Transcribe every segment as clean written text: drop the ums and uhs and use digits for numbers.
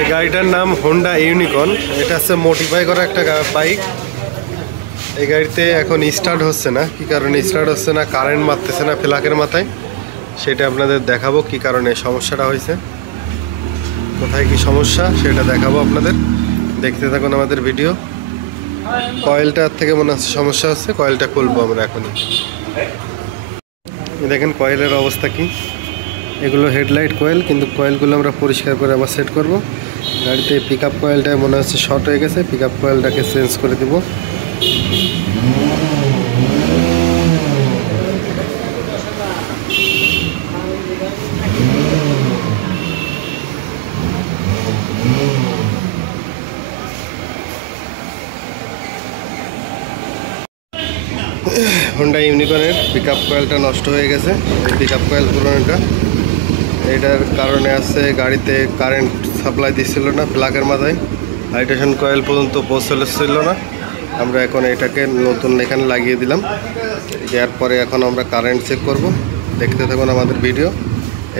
এই গাড়িটার নাম হোন্ডা ইউনিকর্ন। এটা হচ্ছে মডিফাই করা একটা বাইক। এই গাড়িতে এখন স্টার্ট হচ্ছে না। কি কারণে স্টার্ট হচ্ছে না, কারেন্ট মারতেছে না প্লাগের মাথায়, সেটা আপনাদের দেখাবো কি কারণে সমস্যাটা হয়েছে, কোথায় কি সমস্যা সেটা দেখাবো আপনাদের। দেখতে থাকুন আমাদের ভিডিও। কয়েলটার থেকে মনে হচ্ছে সমস্যা হচ্ছে, কয়েলটা খুলবো আমরা এখনই। দেখেন কয়েলের অবস্থা কি। এগুলো হেডলাইট কয়েল, কিন্তু কয়েলগুলো আমরা পরিষ্কার করে আবার সেট করব। গাড়িতে পিক আপ কয়েলটায় মনে হচ্ছে শর্ট হয়ে গেছে, পিক আপ কয়েলটাকে চেঞ্জ করে দেব। হোন্ডা ইউনিকর্নের পিক আপ কয়েলটা নষ্ট হয়ে গেছে। এই পিক আপ কয়েল পুরোনোটা, এটার কারণে আছে গাড়িতে কারেন্ট সাপ্লাই দিচ্ছিল না প্লাগের মাথায়, হাইড্রেশন কয়েল পর্যন্ত পৌঁছছিল না। আমরা এখন এটাকে নতুন এখানে লাগিয়ে দিলাম। দেওয়ার পরে এখন আমরা কারেন্ট চেক করব। দেখতে থাকুন আমাদের ভিডিও।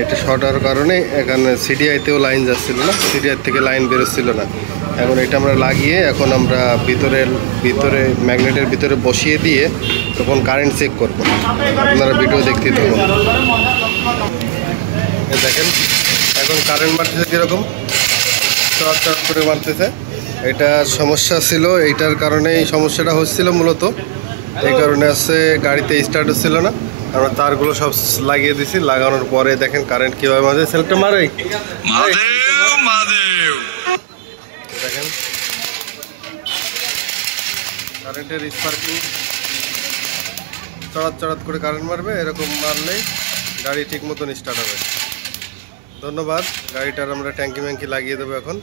এটা শর্ট হওয়ার কারণে এখানে সিডিআইতেও লাইন যাচ্ছিল না, সিডিআই থেকে লাইন বেরোচ্ছিল না। এখন এটা আমরা লাগিয়ে এখন আমরা ভিতরে ম্যাগনেটের ভিতরে বসিয়ে দিয়ে তখন কারেন্ট চেক করব। আপনারা ভিডিও দেখতে থাকুন। দেখেন এখন কারেন্ট মারতেছে কীরকম, চট করে মারতেছে। এটা সমস্যা ছিল, এইটার কারণেই সমস্যাটা হচ্ছিল মূলত। এই কারণে আছে গাড়িতে স্টার্ট হচ্ছিল না। আমরা তারগুলো সব লাগিয়ে দিছি, লাগানোর পরে দেখেন কারেন্ট কীভাবে মারে। সেলটা মারে দেখেন কারেন্টের স্পার্কিং, চড়াত করে কারেন্ট মারবে। এরকম মারলেই গাড়ি ঠিক মতন স্টার্ট হবে। ধন্যবাদ। গাড়িটার আমরা ট্যাঙ্কি ম্যাঙ্কি লাগিয়ে দেবো এখন।